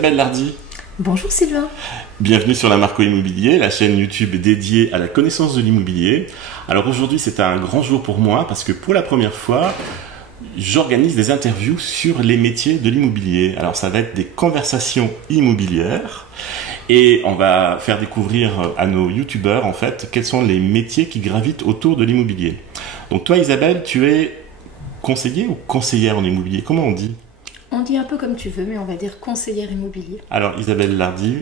Isabelle Lardy. Bonjour Sylvain. Bienvenue sur la Marco Immobilier, la chaîne YouTube dédiée à la connaissance de l'immobilier. Alors aujourd'hui c'est un grand jour pour moi parce que pour la première fois, j'organise des interviews sur les métiers de l'immobilier. Alors ça va être des conversations immobilières et on va faire découvrir à nos youtubeurs en fait quels sont les métiers qui gravitent autour de l'immobilier. Donc toi Isabelle, tu es conseiller ou conseillère en immobilier? Comment on dit? On dit un peu comme tu veux, mais on va dire conseillère immobilier. Alors Isabelle Lardy,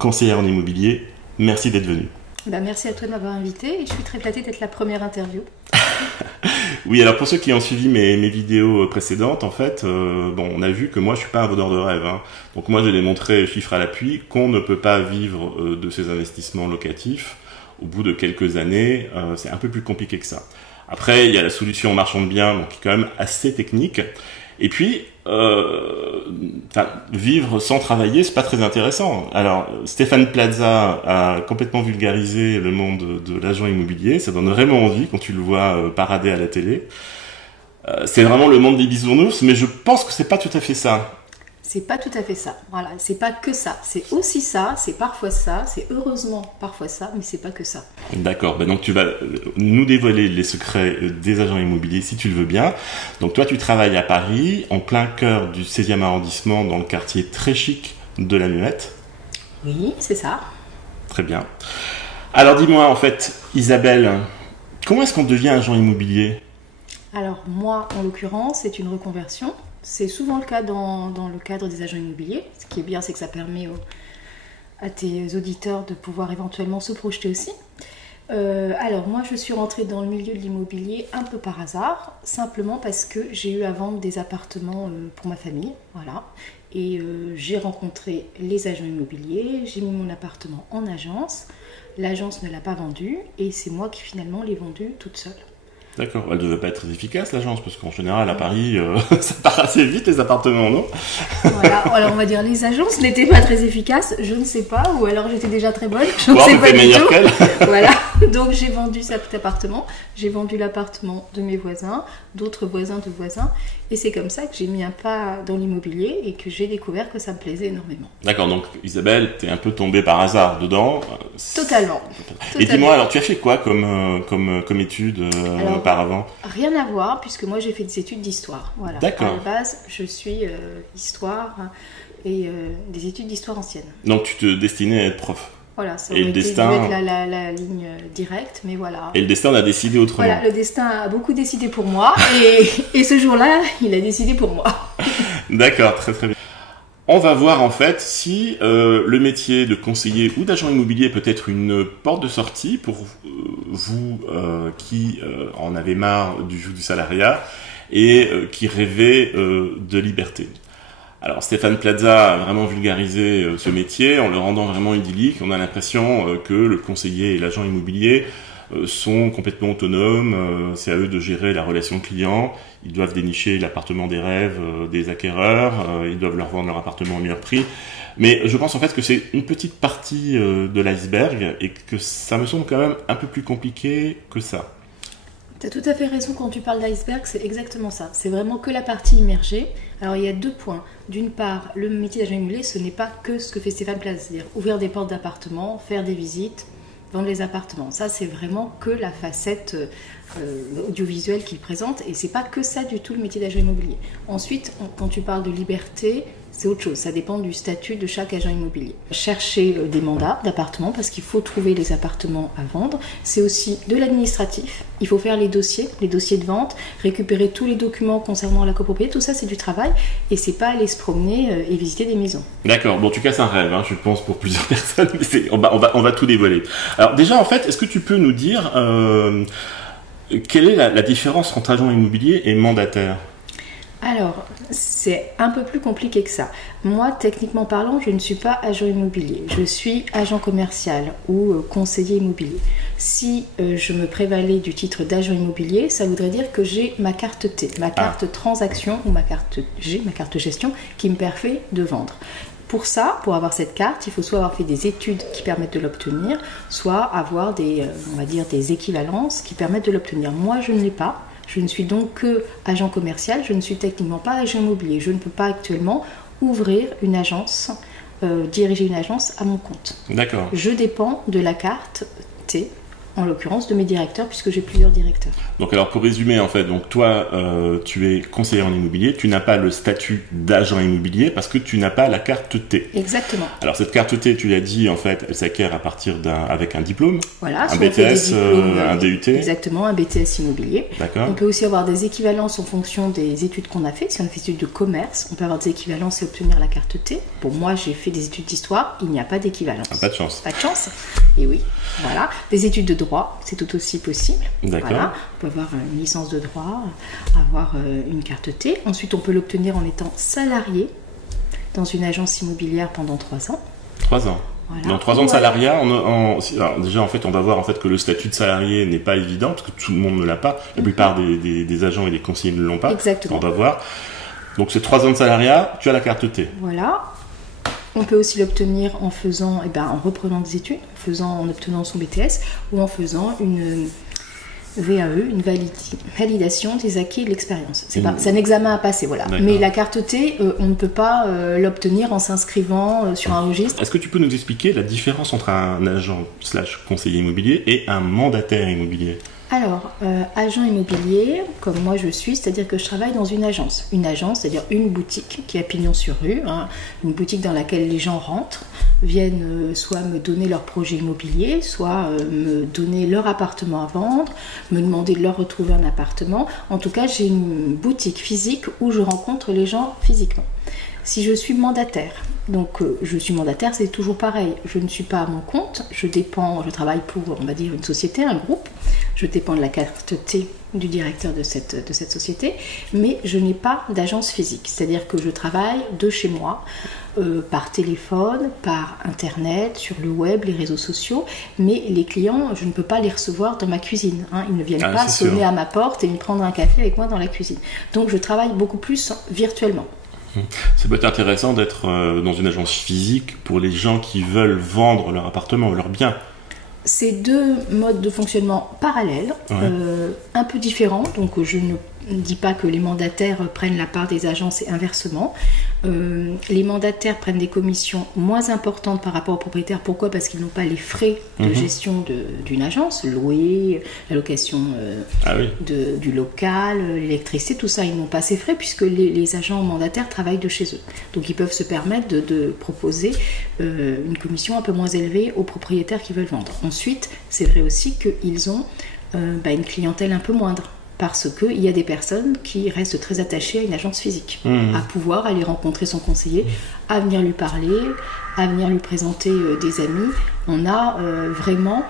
conseillère en immobilier, merci d'être venue. Merci à toi de m'avoir invité et je suis très flattée d'être la première interview. Oui, alors pour ceux qui ont suivi mes vidéos précédentes, en fait, on a vu que moi je suis pas un vendeur de rêve. Donc moi j'ai démontré, chiffres à l'appui, qu'on ne peut pas vivre de ces investissements locatifs. Au bout de quelques années, c'est un peu plus compliqué que ça. Après, il y a la solution marchand de biens, donc qui est quand même assez technique. Et puis, vivre sans travailler, c'est pas très intéressant. Alors, Stéphane Plaza a complètement vulgarisé le monde de l'agent immobilier. Ça donne vraiment envie quand tu le vois parader à la télé. C'est vraiment le monde des bisounours, mais je pense que c'est pas tout à fait ça. C'est pas tout à fait ça. Voilà, c'est pas que ça. C'est aussi ça, c'est parfois ça, c'est heureusement parfois ça, mais c'est pas que ça. D'accord. Donc tu vas nous dévoiler les secrets des agents immobiliers si tu le veux bien. Donc toi, tu travailles à Paris, en plein cœur du 16e arrondissement, dans le quartier très chic de la Muette. Oui, c'est ça. Très bien. Alors dis-moi, en fait, Isabelle, comment est-ce qu'on devient agent immobilier? Alors moi, en l'occurrence, c'est une reconversion. C'est souvent le cas dans le cadre des agents immobiliers. Ce qui est bien, c'est que ça permet à tes auditeurs de pouvoir éventuellement se projeter aussi. Alors moi, je suis rentrée dans le milieu de l'immobilier un peu par hasard, simplement parce que j'ai eu à vendre des appartements pour ma famille, voilà. Et j'ai rencontré les agents immobiliers, j'ai mis mon appartement en agence. L'agence ne l'a pas vendu et c'est moi qui finalement l'ai vendu toute seule. D'accord, elle devait pas être très efficace l'agence, parce qu'en général à Paris, ça part assez vite les appartements, non? Voilà, alors on va dire les agences n'étaient pas très efficaces, je ne sais pas, ou alors j'étais déjà très bonne, je ne sais pas du tout. Voilà, donc j'ai vendu cet appartement, j'ai vendu l'appartement de mes voisins, d'autres voisins de voisins, et c'est comme ça que j'ai mis un pas dans l'immobilier et que j'ai découvert que ça me plaisait énormément. D'accord, donc Isabelle, t'es un peu tombée par hasard dedans. Totalement. Et dis-moi, alors tu as fait quoi comme études auparavant? Rien à voir, puisque moi j'ai fait des études d'histoire. Voilà. D'accord. À la base, je suis histoire et des études d'histoire ancienne. Donc tu te destinais à être prof? Voilà, ça aurait été dû être la ligne directe, mais voilà. Et le destin a décidé autrement. Voilà, le destin a beaucoup décidé pour moi, et ce jour-là, il a décidé pour moi. D'accord, très très bien. On va voir en fait si le métier de conseiller ou d'agent immobilier peut être une porte de sortie pour vous qui en avez marre du joug du salariat et qui rêvez de liberté. Alors Stéphane Plaza a vraiment vulgarisé ce métier en le rendant vraiment idyllique. On a l'impression que le conseiller et l'agent immobilier sont complètement autonomes, c'est à eux de gérer la relation client, ils doivent dénicher l'appartement des rêves des acquéreurs, ils doivent leur vendre leur appartement au meilleur prix. Mais je pense en fait que c'est une petite partie de l'iceberg et que ça me semble quand même un peu plus compliqué que ça. Tu as tout à fait raison quand tu parles d'iceberg, c'est exactement ça. C'est vraiment que la partie immergée. Alors il y a deux points. D'une part, le métier d'agent immobilier, ce n'est pas que ce que fait Stéphane Plaza, c'est-à-dire ouvrir des portes d'appartements, faire des visites, vendre les appartements. Ça, c'est vraiment que la facette audiovisuelle qu'il présente et c'est pas que ça du tout le métier d'agent immobilier. Ensuite, quand tu parles de liberté, c'est autre chose. Ça dépend du statut de chaque agent immobilier. Chercher des mandats d'appartements parce qu'il faut trouver les appartements à vendre. C'est aussi de l'administratif. Il faut faire les dossiers de vente, récupérer tous les documents concernant la copropriété. Tout ça, c'est du travail et c'est pas aller se promener et visiter des maisons. D'accord. Bon, tu casses un rêve, je pense, pour plusieurs personnes. Mais on va tout dévoiler. Alors déjà, en fait, est-ce que tu peux nous dire quelle est la différence entre agent immobilier et mandataire? Alors, c'est un peu plus compliqué que ça. Moi, techniquement parlant, je ne suis pas agent immobilier. Je suis agent commercial ou conseiller immobilier. Si je me prévalais du titre d'agent immobilier, ça voudrait dire que j'ai ma carte T, ma carte transaction ou ma carte G, ma carte gestion qui me permet de vendre. Pour ça, pour avoir cette carte, il faut soit avoir fait des études qui permettent de l'obtenir, soit avoir des, on va dire, des équivalences qui permettent de l'obtenir. Moi, je ne l'ai pas. Je ne suis donc que agent commercial, je ne suis techniquement pas agent immobilier. Je ne peux pas actuellement ouvrir une agence diriger une agence à mon compte. D'accord. Je dépends de la carte T, en l'occurrence de mes directeurs, puisque j'ai plusieurs directeurs. Donc alors pour résumer en fait, donc toi tu es conseiller en immobilier, tu n'as pas le statut d'agent immobilier parce que tu n'as pas la carte T. Exactement. Alors cette carte T, tu l'as dit en fait, elle s'acquiert à partir avec un diplôme, voilà, un BTS, un DUT. Exactement, un BTS immobilier. D'accord. On peut aussi avoir des équivalences en fonction des études qu'on a fait. Si on a fait des études de commerce, on peut avoir des équivalences et obtenir la carte T. Pour moi, j'ai fait des études d'histoire, il n'y a pas d'équivalence. Pas de chance. Pas de chance. Et oui, voilà. Des études de droit, c'est tout aussi possible. D'accord. Voilà. On peut avoir une licence de droit, avoir une carte T. Ensuite, on peut l'obtenir en étant salarié dans une agence immobilière pendant 3 ans. 3 ans. Voilà. Dans 3 ans de salariat, alors déjà en fait on va voir en fait que le statut de salarié n'est pas évident parce que tout le monde ne l'a pas. La plupart des agents et des conseillers ne l'ont pas. Exactement. On va voir. Donc c'est 3 ans de salariat, tu as la carte T. Voilà. On peut aussi l'obtenir en faisant, en reprenant des études, en obtenant son BTS ou en faisant une VAE, une validation des acquis et de l'expérience. C'est un examen à passer, voilà. D'accord. Mais la carte T, on ne peut pas l'obtenir en s'inscrivant sur un registre. Est-ce que tu peux nous expliquer la différence entre un agent / conseiller immobilier et un mandataire immobilier ? Alors, agent immobilier, comme moi je suis, c'est-à-dire que je travaille dans une agence. Une agence, c'est-à-dire une boutique qui a pignon sur rue, hein, une boutique dans laquelle les gens rentrent, viennent soit me donner leur projet immobilier, soit me donner leur appartement à vendre, me demander de leur retrouver un appartement. En tout cas, j'ai une boutique physique où je rencontre les gens physiquement. Si je suis mandataire, donc je suis mandataire, c'est toujours pareil. Je ne suis pas à mon compte, je travaille pour, on va dire, une société, un groupe. Je dépends de la carte T du directeur de cette société, mais je n'ai pas d'agence physique. C'est-à-dire que je travaille de chez moi, par téléphone, par internet, sur le web, les réseaux sociaux, mais les clients, je ne peux pas les recevoir dans ma cuisine. Hein. Ils ne viennent pas sonner à ma porte et me prendre un café avec moi dans la cuisine. Donc je travaille beaucoup plus virtuellement. Ça peut être intéressant d'être dans une agence physique pour les gens qui veulent vendre leur appartement ou leur bien. C'est 2 modes de fonctionnement parallèles, un peu différents. Donc je ne dis pas que les mandataires prennent la part des agences et inversement. Les mandataires prennent des commissions moins importantes par rapport aux propriétaires. Pourquoi ? Parce qu'ils n'ont pas les frais de gestion d'une agence, louer, la location du local, l'électricité, tout ça, ils n'ont pas ces frais puisque les agents mandataires travaillent de chez eux. Donc ils peuvent se permettre de proposer une commission un peu moins élevée aux propriétaires qui veulent vendre. Ensuite, c'est vrai aussi qu'ils ont une clientèle un peu moindre. Parce qu'il y a des personnes qui restent très attachées à une agence physique, à pouvoir aller rencontrer son conseiller, à venir lui parler, à venir lui présenter des amis. On a vraiment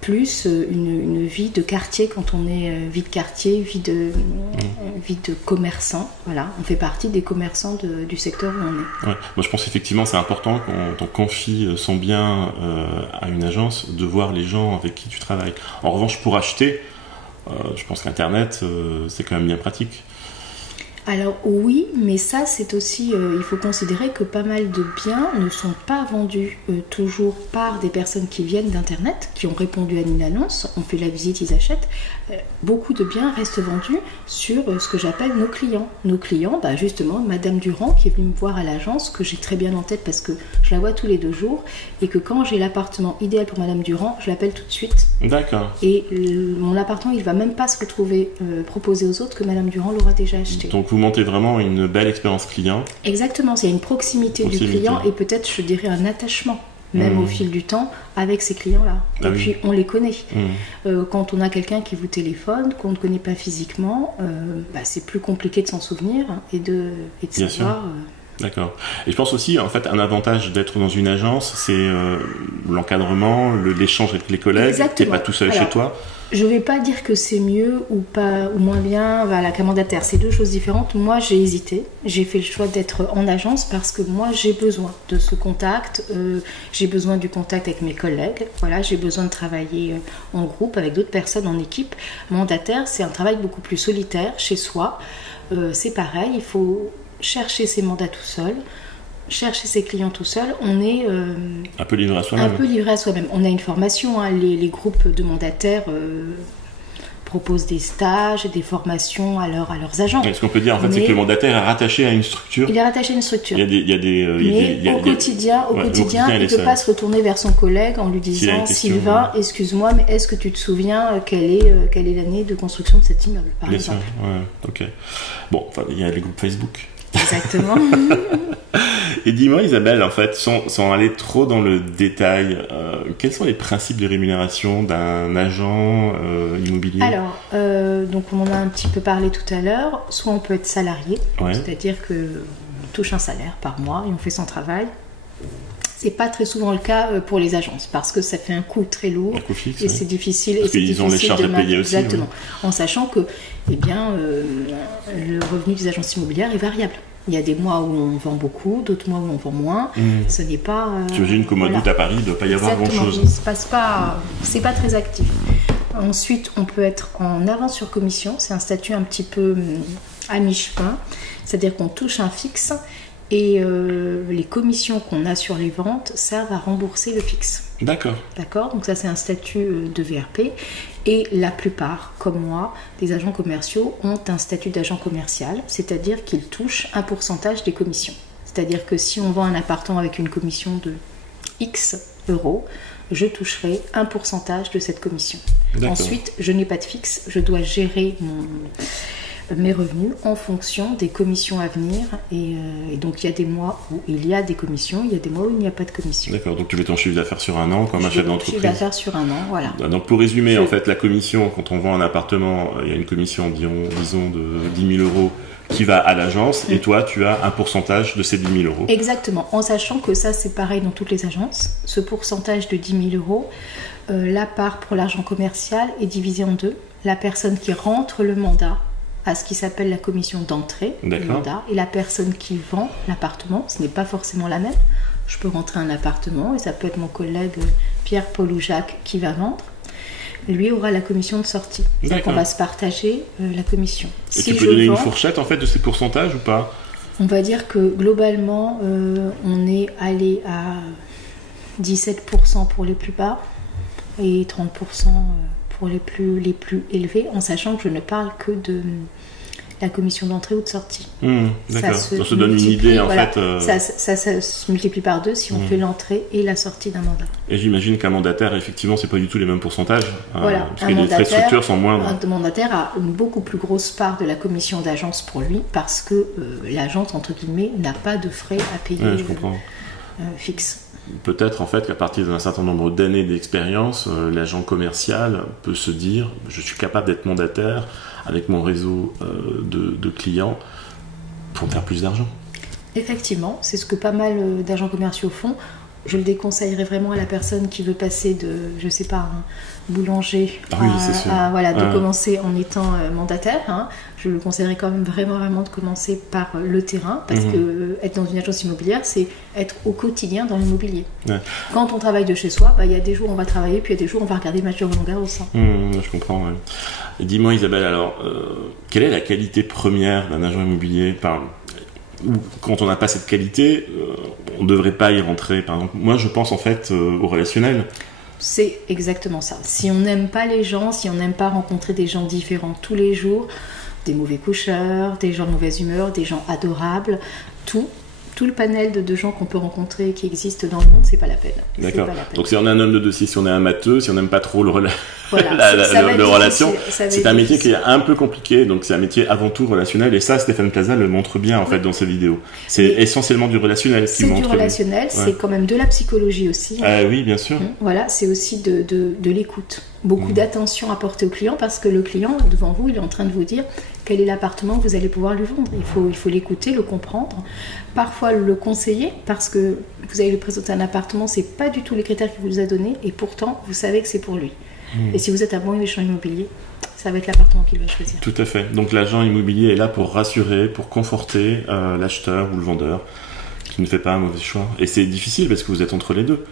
plus une vie de quartier quand on est vie de quartier, vie de commerçant. Voilà, on fait partie des commerçants du secteur où on est. Ouais. Moi, je pense effectivement c'est important quand on confie son bien à une agence de voir les gens avec qui tu travailles. En revanche, pour acheter, je pense qu'Internet, c'est quand même bien pratique. Alors oui, mais ça c'est aussi, il faut considérer que pas mal de biens ne sont pas vendus toujours par des personnes qui viennent d'Internet, qui ont répondu à une annonce, on fait la visite, ils achètent. Beaucoup de biens restent vendus sur ce que j'appelle nos clients. Nos clients, justement, Madame Durand qui est venue me voir à l'agence, que j'ai très bien en tête parce que je la vois tous les 2 jours, et que quand j'ai l'appartement idéal pour Madame Durand, je l'appelle tout de suite. D'accord. Et mon appartement, il ne va même pas se retrouver proposé aux autres que Madame Durand l'aura déjà acheté. Donc vous montez vraiment une belle expérience client. Exactement, c'est une proximité du client et peut-être, je dirais, un attachement, même au fil du temps, avec ces clients-là. Et puis, on les connaît. Quand on a quelqu'un qui vous téléphone, qu'on ne connaît pas physiquement, c'est plus compliqué de s'en souvenir et de Bien savoir... sûr. D'accord. Et je pense aussi, en fait, un avantage d'être dans une agence, c'est l'encadrement, l'échange avec les collègues. Tu n'es pas tout seul chez toi. Je ne vais pas dire que c'est mieux ou moins bien qu'un mandataire. C'est 2 choses différentes. Moi, j'ai hésité. J'ai fait le choix d'être en agence parce que moi, j'ai besoin de ce contact. J'ai besoin du contact avec mes collègues. Voilà, j'ai besoin de travailler en groupe avec d'autres personnes en équipe. Mandataire, c'est un travail beaucoup plus solitaire chez soi. C'est pareil, il faut chercher ses mandats tout seul, chercher ses clients tout seul. On est un peu livré à soi-même. On a une formation, hein. Les groupes de mandataires proposent des stages, des formations à leurs agents. Ce qu'on peut dire, en fait, c'est que le mandataire est rattaché à une structure. Il est rattaché à une structure. Mais au quotidien, il ne peut pas se retourner vers son collègue en lui disant « Sylvain, excuse-moi, mais est-ce que tu te souviens quelle est l'année de construction de cet immeuble ?» par exemple. Ok. Bon, il y a les groupes Facebook. Exactement. Et dis-moi, Isabelle, en fait, sans aller trop dans le détail, quels sont les principes de rémunération d'un agent immobilier? Alors, donc on en a un petit peu parlé tout à l'heure. Soit on peut être salarié, c'est-à-dire que on touche un salaire par mois et on fait son travail. C'est pas très souvent le cas pour les agences parce que ça fait un coût très lourd et c'est difficile. Parce qu'ils ont les charges à payer aussi. Exactement. En sachant que, le revenu des agences immobilières est variable. Il y a des mois où on vend beaucoup, d'autres mois où on vend moins. Ce n'est pas. J'imagine qu'au mois d'août à Paris, il ne doit pas y avoir grand-chose. C'est pas très actif. Ensuite, on peut être en avance sur commission. C'est un statut un petit peu à mi-chemin. C'est-à-dire qu'on touche un fixe. Et les commissions qu'on a sur les ventes servent à rembourser le fixe. D'accord. Donc ça, c'est un statut de VRP. Et la plupart, comme moi, des agents commerciaux ont un statut d'agent commercial, c'est-à-dire qu'ils touchent un pourcentage des commissions. C'est-à-dire que si on vend un appartement avec une commission de X euros, je toucherai un pourcentage de cette commission. Ensuite, je n'ai pas de fixe, je dois gérer mes revenus en fonction des commissions à venir et donc il y a des mois où il y a des commissions, il y a des mois où il n'y a pas de commissions. D'accord, donc tu mets ton chiffre d'affaires sur un an comme un chef d'entreprise. Chiffre d'affaires sur un an, voilà. Donc pour résumer, en fait, la commission, quand on vend un appartement, il y a une commission, disons de 10 000 euros qui va à l'agence et toi tu as un pourcentage de ces 10 000 euros. Exactement, en sachant que ça c'est pareil dans toutes les agences. Ce pourcentage de 10 000 euros, la part pour l'argent commercial est divisée en deux. La personne qui rentre le mandat à ce qui s'appelle la commission d'entrée du mandat et la personne qui vend l'appartement, ce n'est pas forcément la même. Je peux rentrer un appartement et ça peut être mon collègue Pierre, Paul ou Jacques qui va vendre. Lui aura la commission de sortie. Donc on va se partager la commission. Et tu peux donner une fourchette en fait de ces pourcentages ou pas? On va dire que globalement on est allé à 17% pour les plus bas et 30% pour les plus élevés, en sachant que je ne parle que de la commission d'entrée ou de sortie. D'accord, ça se donne une idée en fait. Ça se multiplie par deux si on fait l'entrée et la sortie d'un mandat. Et j'imagine qu'un mandataire, effectivement, c'est pas du tout les mêmes pourcentages. Voilà, parce que les frais de structure sont moindres. Un mandataire a une beaucoup plus grosse part de la commission d'agence pour lui parce que l'agence, entre guillemets, n'a pas de frais à payer fixe. Peut-être en fait qu'à partir d'un certain nombre d'années d'expérience, l'agent commercial peut se dire je suis capable d'être mandataire avec mon réseau de clients pour faire plus d'argent. Effectivement, c'est ce que pas mal d'agents commerciaux font. Je le déconseillerais vraiment à la personne qui veut passer de, je sais pas, un boulanger de commencer en étant mandataire. Je le conseillerais quand même vraiment de commencer par le terrain parce que être dans une agence immobilière, c'est être au quotidien dans l'immobilier. Quand on travaille de chez soi, il y a des jours où on va travailler, puis il y a des jours où on va regarder le match de Roland Garros. Je comprends. Et dis-moi Isabelle, alors, quelle est la qualité première d'un agent immobilier quand on n'a pas cette qualité, on ne devrait pas y rentrer. Par exemple, moi, je pense en fait au relationnel. C'est exactement ça. Si on n'aime pas les gens, si on n'aime pas rencontrer des gens différents tous les jours, des mauvais coucheurs, des gens de mauvaise humeur, des gens adorables, tout le panel de gens qu'on peut rencontrer qui existent dans le monde, c'est pas la peine. D'accord. Donc si on est un homme de dossier, si on est un matheux, si on n'aime pas trop le relation, c'est un métier qui est un peu compliqué. Donc c'est un métier avant tout relationnel. Et ça, Stéphane Plaza le montre bien en fait dans ses vidéos. C'est essentiellement du relationnel qui montre. C'est du relationnel, c'est quand même de la psychologie aussi. Oui, bien sûr. Voilà, c'est aussi de l'écoute. Beaucoup d'attention à porter au client parce que le client, devant vous, il est en train de vous dire quel est l'appartement que vous allez pouvoir lui vendre. Il faut l'écouter, le comprendre, parfois le conseiller parce que vous allez lui présenter un appartement, c'est pas du tout les critères qu'il vous a donnés et pourtant vous savez que c'est pour lui. Et si vous êtes un bon agent immobilier, ça va être l'appartement qu'il va choisir. Tout à fait. Donc l'agent immobilier est là pour rassurer, pour conforter l'acheteur ou le vendeur qui ne fait pas un mauvais choix. Et c'est difficile parce que vous êtes entre les deux.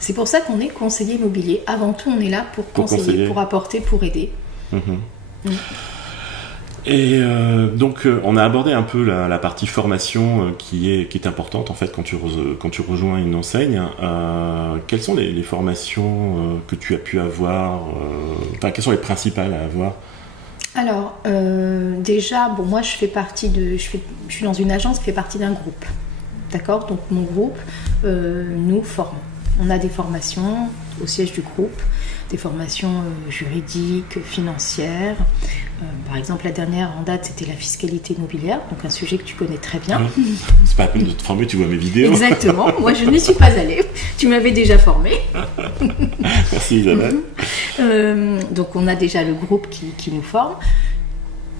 C'est pour ça qu'on est conseiller immobilier. Avant tout, on est là pour conseiller, pour apporter, pour aider. Et donc, on a abordé un peu la partie formation qui est importante en fait quand tu rejoins une enseigne. Quelles sont les formations que tu as pu avoir quelles sont les principales à avoir Alors, déjà, bon, moi je fais partie je suis dans une agence qui fait partie d'un groupe. D'accord? Donc mon groupe nous forme. On a des formations au siège du groupe, des formations juridiques, financières. Par exemple, la dernière en date, c'était la fiscalité immobilière, donc un sujet que tu connais très bien. Oui. C'est pas la peine de te former, tu vois mes vidéos. Exactement, moi je n'y suis pas allée. Tu m'avais déjà formée. Merci Isabelle. Donc on a déjà le groupe qui nous forme.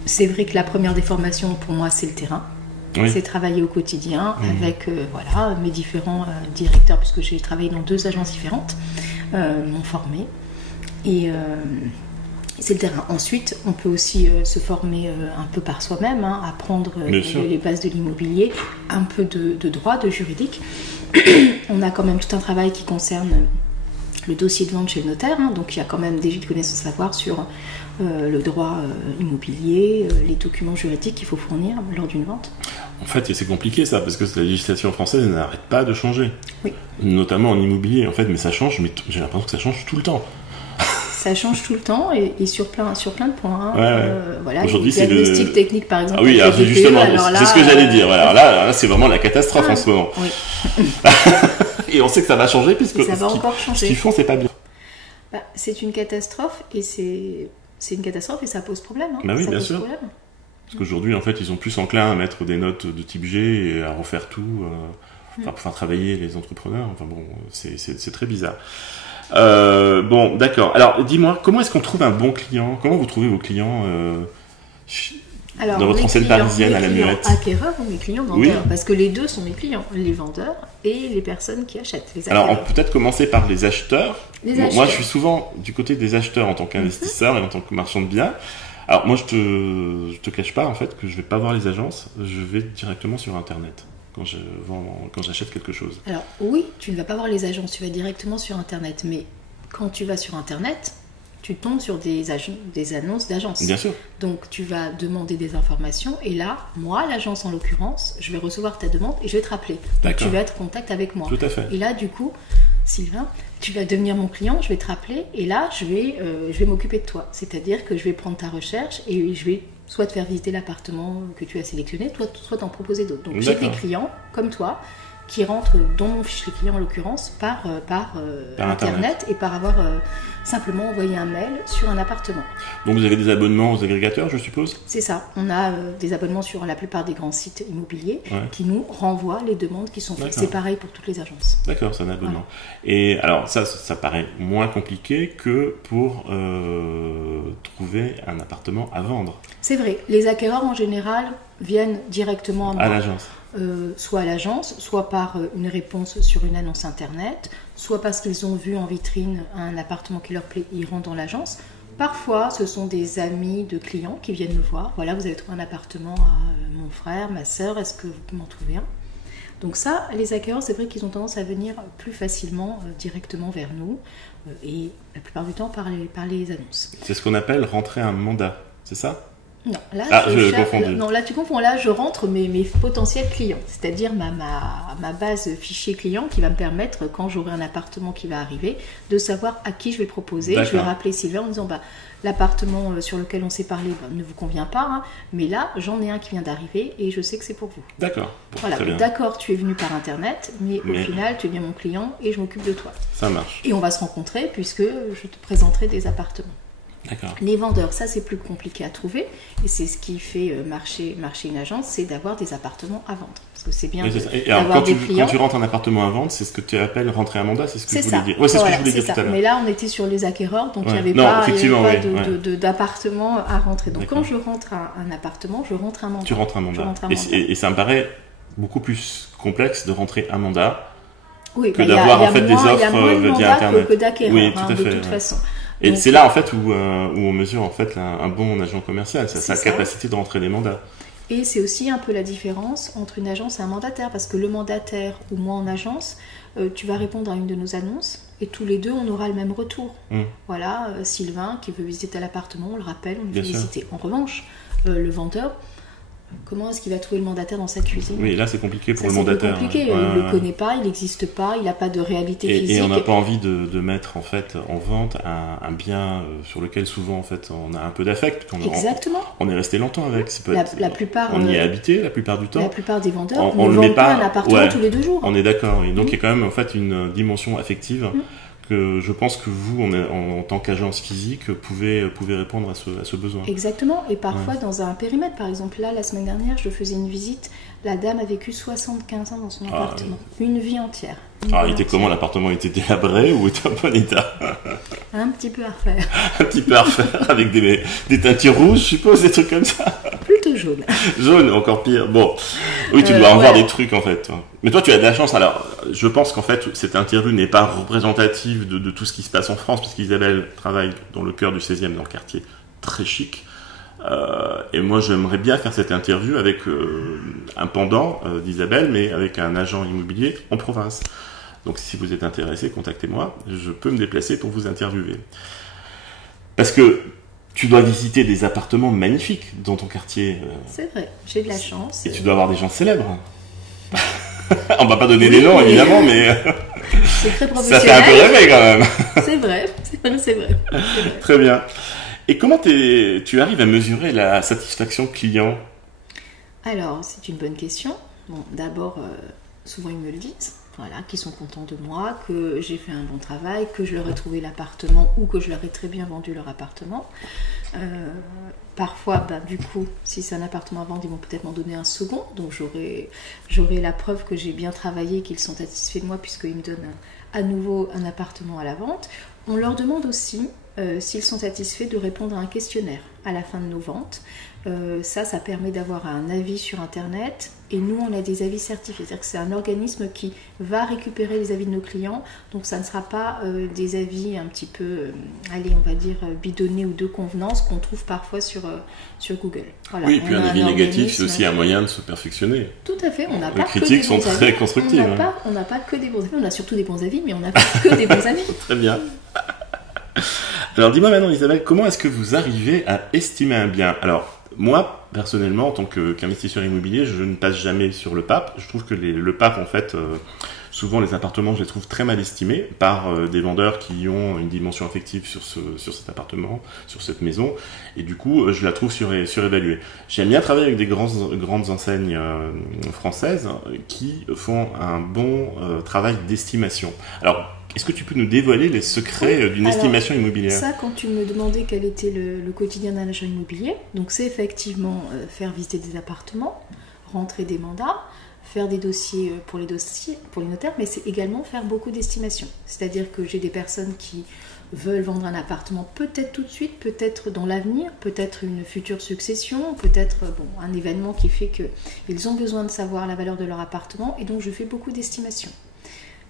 C'est vrai que la première des formations, pour moi, c'est le terrain. Oui. C'est travailler au quotidien avec voilà, mes différents directeurs, puisque j'ai travaillé dans 2 agences différentes, m'ont formé. Et c'est le terrain. Ensuite, on peut aussi se former un peu par soi-même, apprendre les bases de l'immobilier, un peu de droit, de juridique. On a quand même tout un travail qui concerne le dossier de vente chez le notaire, donc il y a quand même des connaissances à savoir sur le droit immobilier, les documents juridiques qu'il faut fournir lors d'une vente. En fait, c'est compliqué ça, parce que la législation française n'arrête pas de changer. Oui. Notamment en immobilier, en fait, mais ça change, mais j'ai l'impression que ça change tout le temps. Ça change tout le temps et sur plein de points. Voilà, aujourd'hui, c'est le diagnostic technique, par exemple. Ah oui, alors, justement, c'est ce que j'allais dire. Voilà, là, c'est vraiment la catastrophe en ce moment. Oui. Et on sait que ça va changer, puisque ça va encore changer. Ce qu'ils font, c'est pas bien. C'est une catastrophe et c'est une catastrophe et ça pose problème. Bah oui, ça bien pose sûr. Problème. Parce qu'aujourd'hui, en fait, ils sont plus enclins à mettre des notes de type G et à refaire tout, pour faire travailler les entrepreneurs. Enfin bon, c'est très bizarre. Bon, d'accord. Alors, dis-moi, comment est-ce qu'on trouve un bon client? Comment vous trouvez vos clients dans votre enseigne parisienne à la Muette? Acquéreurs ou mes clients vendeurs? Oui. Parce que les deux sont mes clients, les vendeurs et les personnes qui achètent. Les alors, on peut peut-être commencer par les acheteurs. Moi, je suis souvent du côté des acheteurs en tant qu'investisseur et en tant que marchand de biens. Alors, moi, je te cache pas, en fait, que je vais pas voir les agences, je vais directement sur Internet. Quand j'achète quelque chose. Alors oui, tu ne vas pas voir les agences, tu vas directement sur Internet. Mais quand tu vas sur Internet, tu tombes sur des annonces d'agences. Bien sûr. Donc tu vas demander des informations et là, moi, l'agence en l'occurrence, je vais recevoir ta demande et je vais te rappeler. Donc tu vas être en contact avec moi. Tout à fait. Et là, du coup, Sylvain, tu vas devenir mon client, je vais te rappeler et là, je vais m'occuper de toi. C'est-à-dire que je vais prendre ta recherche et je vais soit te faire visiter l'appartement que tu as sélectionné, soit t'en proposer d'autres. Donc j'ai des clients comme toi qui rentrent dans mon fichier client en l'occurrence par Internet et par avoir simplement envoyé un mail sur un appartement. Donc vous avez des abonnements aux agrégateurs, je suppose? C'est ça, on a des abonnements sur la plupart des grands sites immobiliers qui nous renvoient les demandes qui sont faites. C'est pareil pour toutes les agences. D'accord, c'est un abonnement. Voilà. Et alors ça paraît moins compliqué que pour trouver un appartement à vendre. C'est vrai, les acquéreurs en général viennent directement à moi. À l'agence. Soit à l'agence, soit par une réponse sur une annonce internet, soit parce qu'ils ont vu en vitrine un appartement qui leur plaît, ils rentrent dans l'agence. Parfois, ce sont des amis de clients qui viennent me voir. Voilà, vous avez trouvé un appartement à mon frère, ma sœur, est-ce que vous pouvez m'en trouver un? Donc ça, les acquéreurs, c'est vrai qu'ils ont tendance à venir plus facilement directement vers nous et la plupart du temps par les annonces. C'est ce qu'on appelle rentrer un mandat, c'est ça? Non, là, non, là tu confonds. Là, je rentre mes potentiels clients, c'est-à-dire ma base fichier client qui va me permettre, quand j'aurai un appartement qui va arriver, de savoir à qui je vais le proposer. Je vais rappeler Sylvain en disant l'appartement sur lequel on s'est parlé ne vous convient pas, mais là, j'en ai un qui vient d'arriver et je sais que c'est pour vous. D'accord. Voilà, d'accord, tu es venu par Internet, mais au final, tu es bien mon client et je m'occupe de toi. Ça marche. Et on va se rencontrer puisque je te présenterai des appartements. D'accord. Les vendeurs, ça c'est plus compliqué à trouver et c'est ce qui fait marcher une agence, c'est d'avoir des appartements à vendre. Parce que c'est bien d'avoir des clients. Quand tu rentres un appartement à vendre, c'est ce que tu appelles rentrer un mandat, c'est ce que je voulais dire. Ouais, c'est ce que je voulais dire tout à l'heure. Mais là, on était sur les acquéreurs, donc il n'y avait pas d'appartement à rentrer. Donc quand je rentre un appartement, je rentre un mandat. Tu rentres un mandat. Et ça me paraît beaucoup plus complexe de rentrer un mandat que d'avoir en fait des offres via Internet. Que d'acquéreurs, oui, tout à fait, de toute façon. Et donc, c'est là en fait où on mesure en fait un bon agent commercial, sa capacité de rentrer les mandats. Et c'est aussi un peu la différence entre une agence et un mandataire, parce que le mandataire ou moi en agence, tu vas répondre à une de nos annonces et tous les deux on aura le même retour. Voilà, Sylvain qui veut visiter l'appartement, on le rappelle, on le fait visiter. En revanche, le vendeur, Comment est-ce qu'il va trouver le mandataire dans sa cuisine? Oui, là c'est compliqué pour ça, le mandataire. C'est compliqué, il ne le connaît pas, il n'existe pas, il n'a pas de réalité physique. Et on n'a pas envie de mettre en fait en vente un bien sur lequel souvent en fait on a un peu d'affect. Exactement. On est resté longtemps avec. La plupart, on y est habité la plupart du temps. La plupart des vendeurs on ne le met vendent pas un appartement tous les 2 jours. On est d'accord. Et donc il y a quand même en fait une dimension affective. Que je pense que vous, en tant qu'agence physique, pouvez répondre à ce besoin. Exactement, et parfois dans un périmètre, par exemple là, la semaine dernière, je faisais une visite, la dame a vécu 75 ans dans son appartement, une vie entière. Il était comment l'appartement? Il était délabré ou était en bon état? Un petit peu à refaire. Un petit peu à refaire, avec des teintures rouges, je suppose, des trucs comme ça. Plutôt jaune. Jaune, encore pire. Bon, oui, tu dois en voir des trucs en fait. Mais toi, tu as de la chance. Alors, je pense qu'en fait, cette interview n'est pas représentative de tout ce qui se passe en France, puisqu'Isabelle travaille dans le cœur du 16e, dans le quartier très chic. Et moi, j'aimerais bien faire cette interview avec un pendant d'Isabelle, mais avec un agent immobilier en province. Donc, si vous êtes intéressé, contactez-moi. Je peux me déplacer pour vous interviewer. Parce que tu dois visiter des appartements magnifiques dans ton quartier. C'est vrai, j'ai de la chance. Et tu dois avoir des gens célèbres. On va pas donner des noms, évidemment, mais c'est très professionnel. Ça fait un peu rêver quand même. C'est vrai. Très bien. Et comment tu arrives à mesurer la satisfaction client? Alors, c'est une bonne question. Bon, d'abord, souvent ils me le disent, voilà, qu'ils sont contents de moi, que j'ai fait un bon travail, que je leur ai trouvé l'appartement ou que je leur ai très bien vendu leur appartement. Parfois, du coup, si c'est un appartement à vendre, ils vont peut-être m'en donner un second, donc j'aurai la preuve que j'ai bien travaillé, qu'ils sont satisfaits de moi puisqu'ils me donnent à nouveau un appartement à la vente. On leur demande aussi, s'ils sont satisfaits, de répondre à un questionnaire à la fin de nos ventes. Ça permet d'avoir un avis sur Internet et nous on a des avis certifiés, c'est-à-dire que c'est un organisme qui va récupérer les avis de nos clients, donc ça ne sera pas des avis un petit peu, on va dire bidonnés ou de convenance qu'on trouve parfois sur Google. Voilà, oui, et puis un avis négatif, c'est aussi un moyen de se perfectionner. Tout à fait, on n'a pas les critiques sont très constructives. On n'a pas que des bons avis, on a surtout des bons avis, mais on n'a pas que des bons avis. Très bien. Alors dis-moi maintenant Isabelle, comment est-ce que vous arrivez à estimer un bien? Alors moi, personnellement, en tant qu'investisseur immobilier, je ne passe jamais sur le PAP. Je trouve que le PAP, en fait, souvent les appartements, je les trouve très mal estimés par des vendeurs qui ont une dimension affective sur cet appartement, sur cette maison, et du coup, je la trouve surévaluée. J'aime bien travailler avec des grandes enseignes françaises qui font un bon travail d'estimation. Alors, est-ce que tu peux nous dévoiler les secrets d'une estimation immobilière? Ça, quand tu me demandais quel était le quotidien d'un agent immobilier, donc c'est effectivement faire visiter des appartements, rentrer des mandats, faire des dossiers pour les notaires, mais c'est également faire beaucoup d'estimations. C'est-à-dire que j'ai des personnes qui veulent vendre un appartement peut-être tout de suite, peut-être dans l'avenir, peut-être une future succession, peut-être un événement qui fait qu'ils ont besoin de savoir la valeur de leur appartement, et donc je fais beaucoup d'estimations.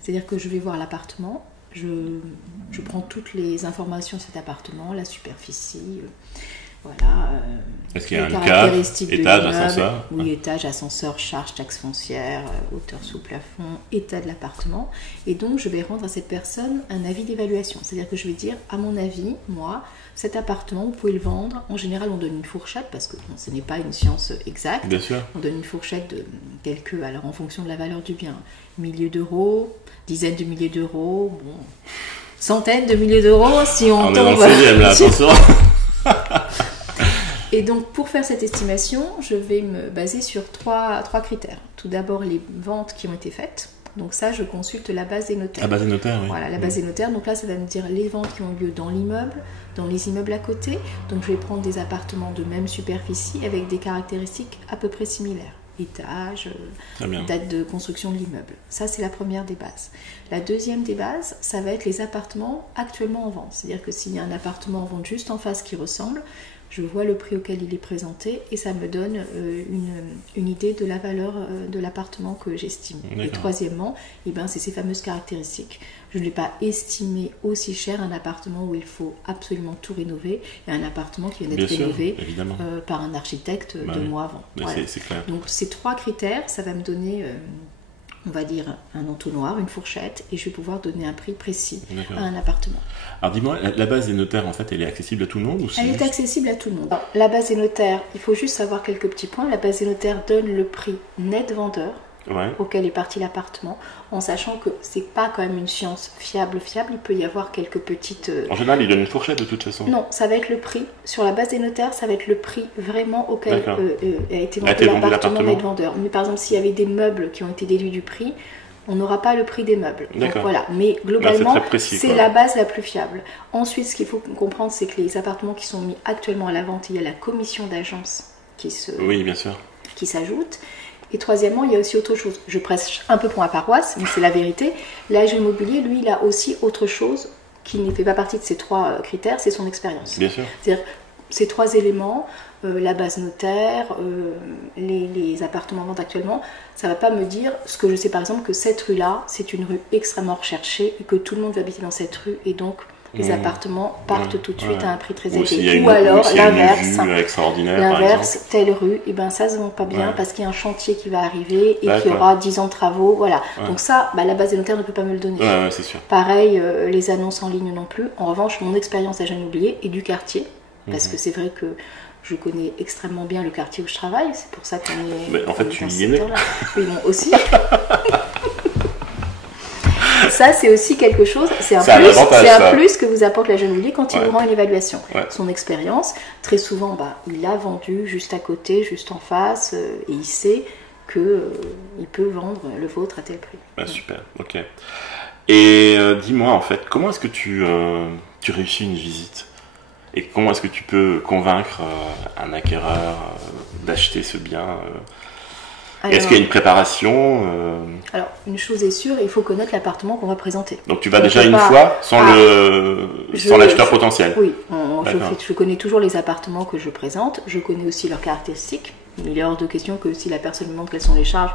C'est-à-dire que je vais voir l'appartement, je prends toutes les informations de cet appartement, la superficie, voilà. Est-ce qu'il y a un cadre, étage, ascenseur? Oui, étage, ascenseur, charge, taxe foncière, hauteur sous plafond, état de l'appartement. Et donc, je vais rendre à cette personne un avis d'évaluation. C'est-à-dire que je vais dire, à mon avis, moi, cet appartement, vous pouvez le vendre. En général, on donne une fourchette parce que ce n'est pas une science exacte. Bien sûr. On donne une fourchette de quelques, alors en fonction de la valeur du bien, milliers d'euros, dizaines de milliers d'euros, centaines de milliers d'euros si on tombe. On est dans le 16e là, attention. Et donc, pour faire cette estimation, je vais me baser sur trois critères. Tout d'abord, les ventes qui ont été faites. Donc ça, je consulte la base des notaires. La base des notaires, oui. Voilà, la base des notaires. Donc là, ça va me dire les ventes qui ont lieu dans l'immeuble, dans les immeubles à côté. Donc je vais prendre des appartements de même superficie avec des caractéristiques à peu près similaires. Étage, date de construction de l'immeuble. Ça, c'est la première des bases. La deuxième des bases, ça va être les appartements actuellement en vente. C'est-à-dire que s'il y a un appartement en vente juste en face qui ressemble, je vois le prix auquel il est présenté et ça me donne une idée de la valeur de l'appartement que j'estime. Et troisièmement, c'est ces fameuses caractéristiques. Je ne l'ai pas estimé aussi cher un appartement où il faut absolument tout rénover et un appartement qui vient d'être rénové par un architecte 2 mois avant. Voilà. C'est clair. Donc ces 3 critères, ça va me donner on va dire un entonnoir, une fourchette, et je vais pouvoir donner un prix précis D'accord. à un appartement. Alors dis-moi, la base des notaires, en fait, elle est accessible à tout le monde ou c'est Elle est juste- accessible à tout le monde. Alors, la base des notaires, il faut juste savoir quelques petits points. La base des notaires donne le prix net vendeur Ouais. auquel est parti l'appartement, en sachant que c'est pas quand même une science fiable. Il peut y avoir quelques petites... En général, ils donnent une fourchette de toute façon. Non, ça va être le prix. Sur la base des notaires, ça va être le prix vraiment auquel D'accord. a été A été vendu vendu l'appartement l'appartement. net vendeur. Mais par exemple, s'il y avait des meubles qui ont été déduits du prix, on n'aura pas le prix des meubles. Donc D'accord. voilà. Mais globalement, très précis, c'est quoi. la base la plus fiable. Ensuite, ce qu'il faut comprendre, c'est que les appartements qui sont mis actuellement à la vente, il y a la commission d'agence Oui, bien sûr. qui s'ajoute. Et troisièmement, il y a aussi autre chose. Je prêche un peu pour ma paroisse, mais c'est la vérité. L'agent immobilier, lui, il a aussi autre chose qui ne fait pas partie de ces trois critères, c'est son expérience. Bien sûr. C'est-à-dire ces trois éléments, la base notaire, les appartements en vente actuellement, ça ne va pas me dire ce que je sais par exemple que cette rue-là, c'est une rue extrêmement recherchée et que tout le monde va habiter dans cette rue et donc les appartements partent tout de suite à un prix très Ou s'il y a élevé. une, Ou alors s'il y a une l'inverse. vue extraordinaire, par L'inverse, exemple. telle rue, et ben ça se vend pas bien Ouais. parce qu'il y a un chantier qui va arriver et qu'il y D'accord. aura 10 ans de travaux, voilà. Ouais. Donc ça, la base des notaires ne peut pas me le donner. Ouais, c'est sûr. Pareil, les annonces en ligne non plus. En revanche, mon expérience d'agent immobilier et du quartier, parce que c'est vrai que je connais extrêmement bien le quartier où je travaille, c'est pour ça qu'on est Mais en fait, tu dans ce y es né. secteur-là. Oui, bon, aussi. Ça, c'est aussi quelque chose, c'est un, C'est un plus, avantage, c'est un ça. plus que vous apporte l'agent immobilier quand il Ouais. vous rend une évaluation. Ouais. Son expérience, très souvent, il a vendu juste à côté, juste en face, et il sait qu'il peut vendre le vôtre à tel prix. Bah, super, ok. Et dis-moi, en fait, comment est-ce que tu réussis une visite? Et comment est-ce que tu peux convaincre un acquéreur d'acheter ce bien Est-ce qu'il y a une préparation Alors, une chose est sûre, il faut connaître l'appartement qu'on va présenter. Donc tu vas On déjà peut une pas- fois sans Je- l'acheteur potentiel. Oui, D'accord. je connais toujours les appartements que je présente, je connais aussi leurs caractéristiques. Il est hors de question que si la personne me demande quelles sont les charges,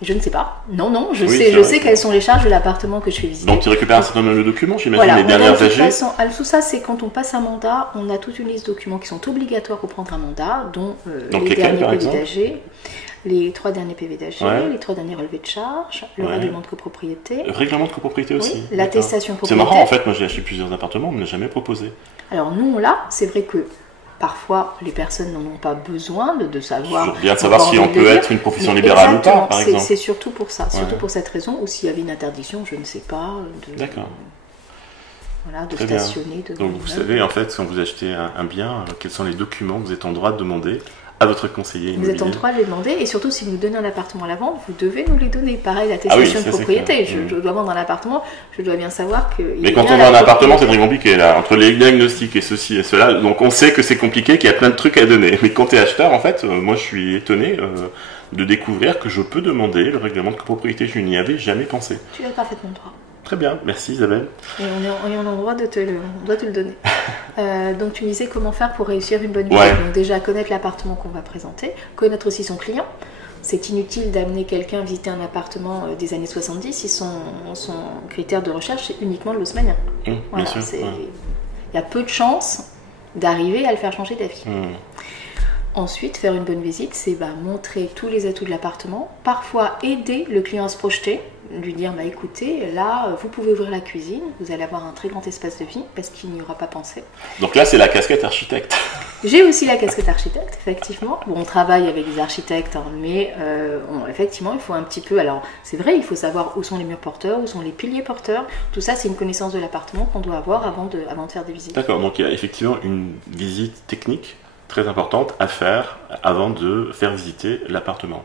je ne sais pas. Non, je Oui, sais, c'est je vrai sais que- quelles sont les charges de l'appartement que je fais visiter. Donc tu récupères un certain nombre de documents, j'imagine, Voilà, les dernières de toute AG. façon, alors, tout ça, c'est quand on passe un mandat, on a toute une liste de documents qui sont obligatoires pour prendre un mandat, dont Donc les lesquels, derniers par PV exemple d'AG, les 3 derniers PV d'AG, Ouais. les 3 derniers relevés de charges, le Ouais. règlement de copropriété. Règlement de copropriété aussi. Oui, l'attestation D'accord. C'est propriétaire. marrant, en fait, moi j'ai acheté plusieurs appartements, on ne me l'a jamais proposé. Alors nous, on l'a, c'est vrai que parfois les personnes n'en ont pas besoin de savoir. Toujours bien de savoir si on peut être une profession Mais libérale ou pas, exactement, par c'est- exemple. C'est surtout pour ça, surtout Ouais. pour cette raison, ou s'il y avait une interdiction, je ne sais pas, D'accord. voilà, de Très bien. stationner devant Donc vous l'immeuble. savez, en fait, quand vous achetez un bien, quels sont les documents que vous êtes en droit de demander à votre conseiller Vous immobilier. êtes en droit de les demander, et surtout si vous donnez un appartement à la vente, vous devez nous les donner. Pareil, Ah oui, l'attestation ça, de c'est propriété. clair. Je dois vendre un appartement, je dois bien savoir que. Mais quand on a un appartement, c'est très compliqué là, entre les diagnostics et ceci et cela. Donc on sait que c'est compliqué, qu'il y a plein de trucs à donner. Mais quand tu es acheteur, en fait, moi je suis étonné de découvrir que je peux demander le règlement de copropriété. Je n'y avais jamais pensé. Tu as parfaitement droit. Très bien, merci Isabelle. Et on est en droit de te le donner. Donc tu me disais comment faire pour réussir une bonne visite. Ouais. Donc déjà connaître l'appartement qu'on va présenter, connaître aussi son client. C'est inutile d'amener quelqu'un visiter un appartement des années 70 si son critère de recherche c'est uniquement le haussmannien. Bien Voilà, sûr. c'est- Ouais. Il y a peu de chances d'arriver à le faire changer d'avis. Hum. Ensuite, faire une bonne visite, c'est montrer tous les atouts de l'appartement, parfois aider le client à se projeter, lui dire écoutez, là, vous pouvez ouvrir la cuisine, vous allez avoir un très grand espace de vie parce qu'il n'y aura pas pensé. Donc là, c'est la casquette architecte. J'ai aussi la casquette architecte, effectivement. Bon, on travaille avec des architectes, mais effectivement, il faut un petit peu. Alors, c'est vrai, il faut savoir où sont les murs porteurs, où sont les piliers porteurs. Tout ça, c'est une connaissance de l'appartement qu'on doit avoir avant de faire des visites. D'accord, donc il y a effectivement une visite technique très importante à faire avant de faire visiter l'appartement.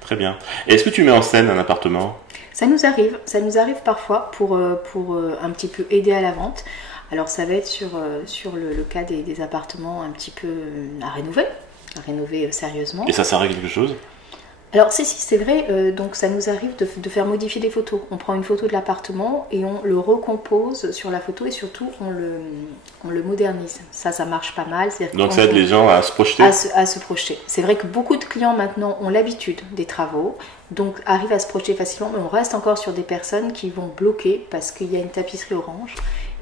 Très bien. Et est-ce que tu mets en scène un appartement? Ça nous arrive parfois pour un petit peu aider à la vente. Alors ça va être sur le cas des appartements un petit peu à rénover sérieusement. Et ça sert à quelque chose? Alors si c'est vrai, donc ça nous arrive de faire modifier des photos. On prend une photo de l'appartement et on le recompose sur la photo et surtout on le modernise. Ça marche pas mal. Donc ça aide les gens à se projeter? À se projeter. C'est vrai que beaucoup de clients maintenant ont l'habitude des travaux, donc arrivent à se projeter facilement, mais on reste encore sur des personnes qui vont bloquer parce qu'il y a une tapisserie orange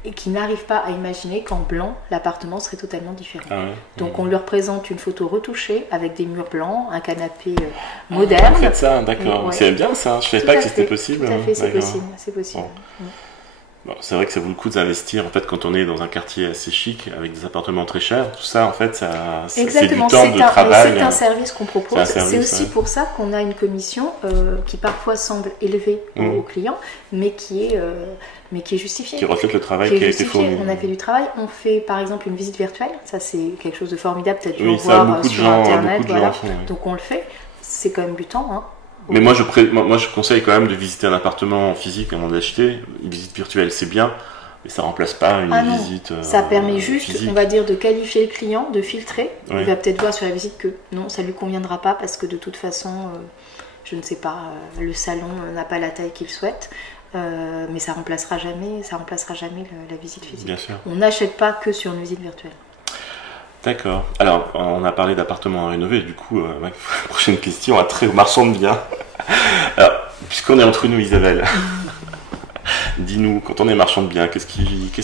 et qui n'arrivent pas à imaginer qu'en blanc, l'appartement serait totalement différent. Ah ouais. Donc on leur présente une photo retouchée avec des murs blancs, un canapé moderne. Vous faites ça, d'accord. Ouais. C'est bien ça, je savais pas que c'était possible. Tout à fait, c'est D'accord. possible. C'est possible. Bon. Bon, c'est vrai que ça vaut le coup d'investir en fait quand on est dans un quartier assez chic avec des appartements très chers. Tout ça en fait, c'est du Exactement, temps de travail. c'est un service qu'on propose. C'est aussi ouais. pour ça qu'on a une commission qui parfois semble élevée aux clients, mais qui est justifiée. Qui reflète le travail qui a été fourni. On a fait du travail. On fait par exemple une visite virtuelle. Ça c'est quelque chose de formidable. Peut-être dû Oui, voir beaucoup de sur gens, Internet. beaucoup de Voilà. gens font, ouais. Donc on le fait. C'est quand même du temps. Hein. Mais moi je conseille quand même de visiter un appartement physique avant d'acheter. Une visite virtuelle c'est bien, mais ça remplace pas une visite ça permet juste, physique. on va dire, de qualifier le client, de filtrer. Ouais. Il va peut-être voir sur la visite que non, ça lui conviendra pas parce que de toute façon, je ne sais pas, le salon n'a pas la taille qu'il souhaite. Mais ça remplacera jamais la visite physique. Bien sûr. On n'achète pas que sur une visite virtuelle. D'accord. Alors, on a parlé d'appartements à rénover. Du coup, ma prochaine question a trait aux marchands de biens. Alors, puisqu'on est entre nous, Isabelle, dis-nous, quand on est marchand de biens, qu'est-ce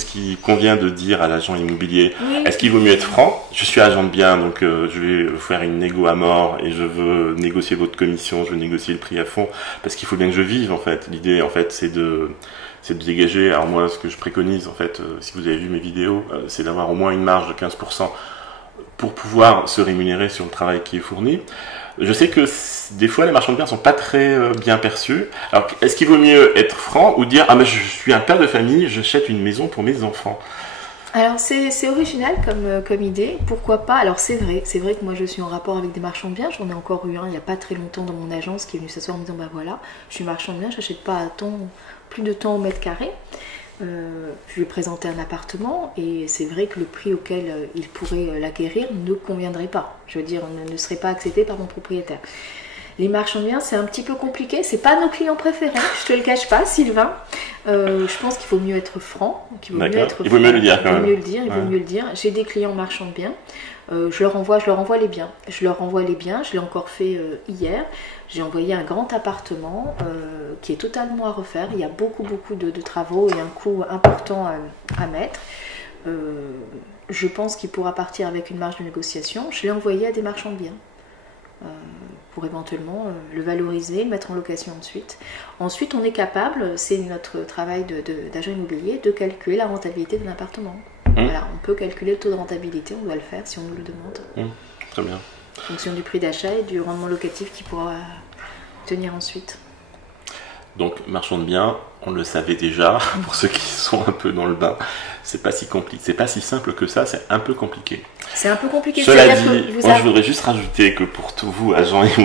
qui convient de dire à l'agent immobilier? Oui. Est-ce qu'il vaut mieux être franc? Je suis agent de biens, donc je vais faire une négo à mort et je veux négocier votre commission, je veux négocier le prix à fond, parce qu'il faut bien que je vive, en fait. L'idée, en fait, c'est de dégager. Alors moi, ce que je préconise, en fait, si vous avez vu mes vidéos, c'est d'avoir au moins une marge de 15% pour pouvoir se rémunérer sur le travail qui est fourni. Je sais que des fois les marchands de biens sont pas très bien perçus. Alors est-ce qu'il vaut mieux être franc ou dire mais je suis un père de famille, j'achète une maison pour mes enfants? Alors c'est original comme idée, pourquoi pas. Alors c'est vrai que moi je suis en rapport avec des marchands de biens, j'en ai encore eu un il n'y a pas très longtemps dans mon agence qui est venu s'asseoir en me disant voilà, je suis marchand de biens, j'achète pas plus de temps au mètre carré. Je lui ai présenté un appartement et c'est vrai que le prix auquel il pourrait l'acquérir ne conviendrait pas. Je veux dire, ne serait pas accepté par mon propriétaire. Les marchands de biens, c'est un petit peu compliqué. C'est pas nos clients préférés, je te le cache pas, Sylvain. Je pense qu'il faut mieux être franc. Il vaut mieux le dire quand même. Il vaut mieux le dire. J'ai des clients marchands de biens. Je leur envoie les biens. Je l'ai encore fait hier. J'ai envoyé un grand appartement qui est totalement à refaire. Il y a beaucoup de travaux et un coût important à mettre. Je pense qu'il pourra partir avec une marge de négociation. Je l'ai envoyé à des marchands de biens pour éventuellement le valoriser, le mettre en location ensuite. Ensuite, on est capable, c'est notre travail d'agent immobilier, de calculer la rentabilité d'un appartement. Voilà, on peut calculer le taux de rentabilité, on doit le faire si on nous le demande. Très bien. En fonction du prix d'achat et du rendement locatif qui pourra tenir ensuite. Donc, marchand de biens, on le savait déjà, pour ceux qui sont un peu dans le bain, c'est pas si compliqué, c'est pas si simple que ça, c'est un peu compliqué. C'est un peu compliqué. Cela dit, moi je voudrais juste rajouter que pour tous vous, agence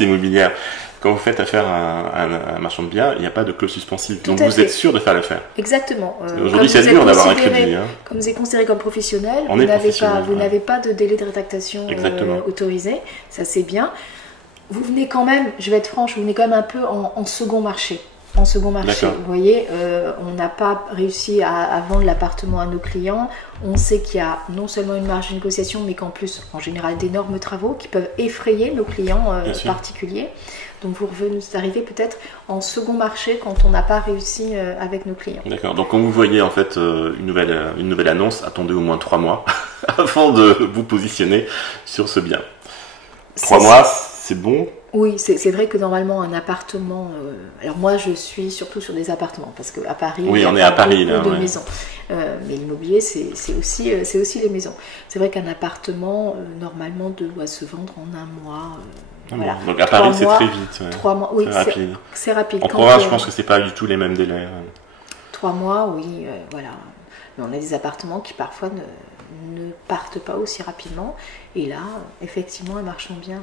immobilière, quand vous faites affaire à un marchand de biens, il n'y a pas de clause suspensive. Donc vous êtes sûr de faire l'affaire. Exactement. Aujourd'hui, c'est dur d'avoir un crédit. Comme vous êtes considéré comme professionnel, vous n'avez pas de délai de rétractation autorisé. Ça, c'est bien. Vous venez quand même, je vais être franche, vous venez quand même un peu en second marché. Vous voyez, on n'a pas réussi à vendre l'appartement à nos clients. On sait qu'il y a non seulement une marge de négociation, mais qu'en plus, en général, d'énormes travaux qui peuvent effrayer nos clients particuliers. Donc vous arrivez peut-être en second marché quand on n'a pas réussi avec nos clients. D'accord. Donc quand vous voyez en fait une nouvelle annonce, attendez au moins 3 mois avant de vous positionner sur ce bien. 3 mois, c'est bon? Oui, c'est vrai que normalement un appartement. Alors moi, je suis surtout sur des appartements parce qu'à Paris, oui, on est à Paris là, de maisons. Mais l'immobilier, c'est aussi les maisons. C'est vrai qu'un appartement normalement doit se vendre en 1 mois. Voilà. Donc à Paris, c'est très vite. 3 mois, oui, c'est rapide. En province, je pense que c'est pas du tout les mêmes délais. 3 mois, oui, voilà. Mais on a des appartements qui parfois ne partent pas aussi rapidement. Et là, effectivement, un marchand de biens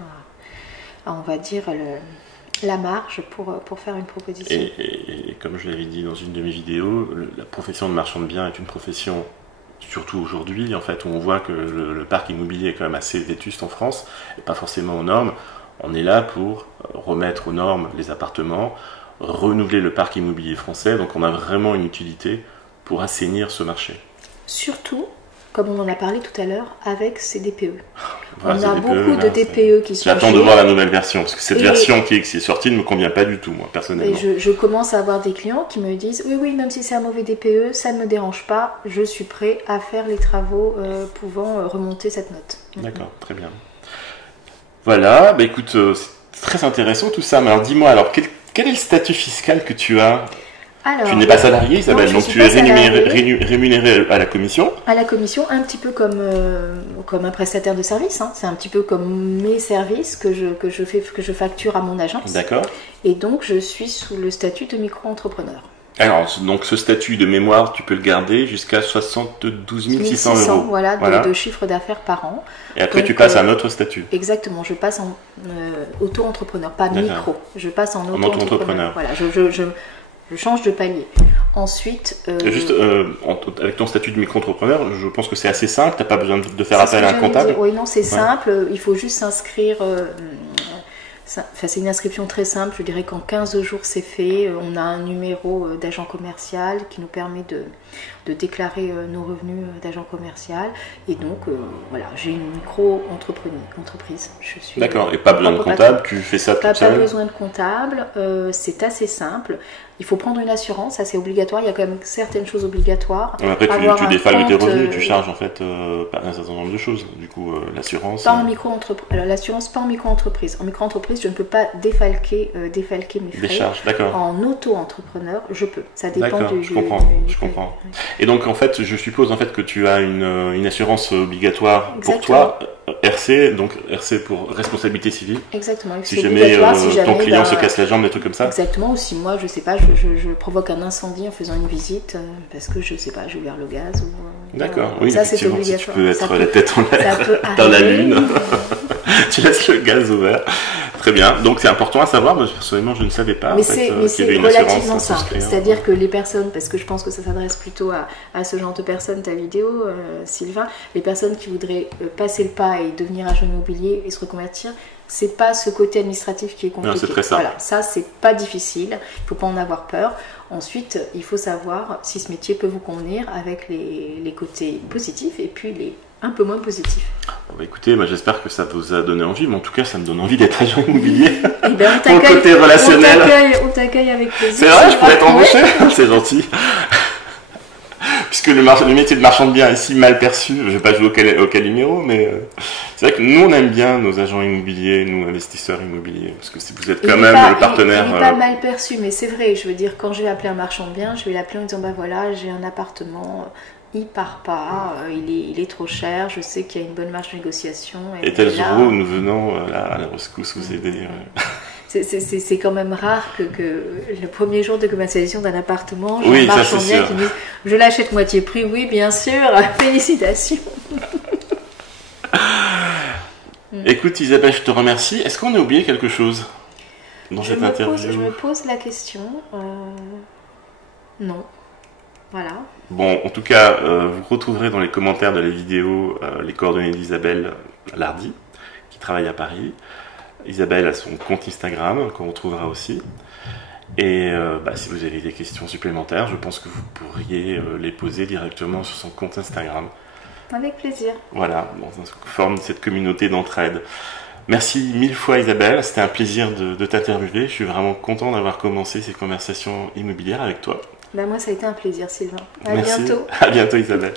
on va dire, la marge pour faire une proposition. Et comme je l'avais dit dans une de mes vidéos, la profession de marchand de biens est une profession, surtout aujourd'hui, en fait, où on voit que le parc immobilier est quand même assez vétuste en France, et pas forcément aux normes. On est là pour remettre aux normes les appartements, renouveler le parc immobilier français, donc on a vraiment une utilité pour assainir ce marché. Surtout, comme on en a parlé tout à l'heure, avec ces DPE. Voilà, On a c'est beaucoup de DPE, DPE qui sont J'attends de joués. voir la nouvelle version, parce que cette Et- version qui est sortie ne me convient pas du tout, moi, personnellement. Et je commence à avoir des clients qui me disent oui, même si c'est un mauvais DPE, ça ne me dérange pas, je suis prêt à faire les travaux pouvant remonter cette note. D'accord, très bien. Voilà, bah écoute, c'est très intéressant tout ça, mais alors dis-moi, alors quel est le statut fiscal que tu as? Alors, Tu n'es pas salarié, Isabelle, je donc suis tu pas es rémunéré, salariée. rémunéré à la commission. À la commission, un petit peu comme un prestataire de service, hein. C'est un petit peu comme mes services que je facture à mon agence. D'accord. Et donc, je suis sous le statut de micro-entrepreneur. Alors, donc ce statut de mémoire, tu peux le garder jusqu'à 72 600 euros. Voilà, Voilà. de chiffre d'affaires par an. Et après, Donc, tu passes à un autre statut. Exactement, je passe en auto-entrepreneur, pas D'accord. micro. Je passe en auto-entrepreneur. auto-entrepreneur. Voilà, je change de palier. Ensuite, Juste, avec ton statut de micro-entrepreneur, je pense que c'est assez simple, tu n'as pas besoin de faire c'est ce appel que à un j'allais comptable. dire. Oui, non, c'est simple. Il faut juste s'inscrire. C'est une inscription très simple. Je dirais qu'en 15 jours, c'est fait. On a un numéro d'agent commercial qui nous permet de déclarer nos revenus d'agent commercial. Et donc, voilà, j'ai une micro-entreprise. Je suis D'accord, et pas besoin de propre comptable, patron. tu fais ça Pas toute seule. besoin de comptable, c'est assez simple. Il faut prendre une assurance, ça c'est obligatoire. Il y a quand même certaines choses obligatoires. Après, Avoir tu un défales tes compte, revenus, tu charges en fait un certain nombre de choses. Du coup, l'assurance. Pas en micro-entreprise. Alors, l'assurance, pas en micro-entreprise. En micro-entreprise, je ne peux pas défalquer mes frais. Des charges, d'accord. En auto-entrepreneur, je peux. Ça dépend D'accord, du. je comprends, je comprends. Et donc, en fait, je suppose en fait que tu as une assurance obligatoire pour Exactement. toi, RC, donc RC pour responsabilité civile. Exactement. Si C'est jamais, obligatoire si jamais ton client se bah, casse la jambe, des trucs comme ça. Exactement, ou si moi, je sais pas, je provoque un incendie en faisant une visite parce que je sais pas, j'ai ouvert le gaz. D'accord, oui, ça c'est effectivement, si obligatoire. tu peux Ça être la tête en ça l'air peut dans la arriver, lune, mais- tu laisses le gaz ouvert. Très bien, donc c'est important à savoir, parce que personnellement je ne savais pas Mais en fait, c'est qu'il y avait une assurance relativement à simple. souscrire. C'est-à-dire que les personnes, parce que je pense que ça s'adresse plutôt à ce genre de personnes, ta vidéo, Sylvain, les personnes qui voudraient passer le pas et devenir agent immobilier et se reconvertir, c'est pas ce côté administratif qui est compliqué. Non, c'est très simple. Voilà, ça c'est pas difficile, il faut pas en avoir peur. Ensuite, il faut savoir si ce métier peut vous convenir avec les côtés positifs et puis les un peu moins positifs. Bon, bah, écoutez, j'espère que ça vous a donné envie, mais en tout cas ça me donne envie d'être agent immobilier. Eh ben, on Pour le t'accueille- côté relationnel. On t'accueille avec plaisir. C'est vrai, je pourrais être Ouais. embauché, c'est gentil. Puisque le métier de marchand de biens est si mal perçu, je vais pas jouer au Calimero, mais c'est vrai que nous on aime bien nos agents immobiliers, nous investisseurs immobiliers, parce que si vous êtes quand même le partenaire. Il est pas mal perçu, mais c'est vrai, je veux dire, quand je vais appeler un marchand de biens, je vais l'appeler en disant bah voilà, j'ai un appartement, il part pas, il est trop cher, je sais qu'il y a une bonne marge de négociation. Et tel là, jour, nous venons à la rescousse vous aider. c'est quand même rare que le premier jour de commercialisation d'un appartement, j'ai Oui, un ça, marchand de c'est biens sûr. qui dit je l'achète moitié prix, oui bien sûr, félicitations. Écoute Isabelle, je te remercie. Est-ce qu'on a oublié quelque chose dans Je cette me interview? pose la question. Non. Voilà. Bon, en tout cas, vous retrouverez dans les commentaires de la vidéo les coordonnées d'Isabelle Lardy, qui travaille à Paris. Isabelle a son compte Instagram, qu'on retrouvera aussi. Et si vous avez des questions supplémentaires, je pense que vous pourriez les poser directement sur son compte Instagram. Avec plaisir. Voilà, dans une forme de cette communauté d'entraide. Merci mille fois Isabelle, c'était un plaisir de t'interviewer. Je suis vraiment content d'avoir commencé ces conversations immobilières avec toi. Ben moi, ça a été un plaisir, Sylvain. À Merci. bientôt. À bientôt Isabelle.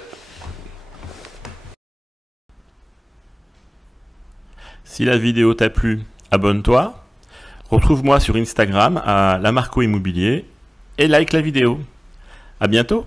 Si la vidéo t'a plu, abonne-toi. Retrouve-moi sur Instagram à Lamarco Immobilier et like la vidéo. À bientôt.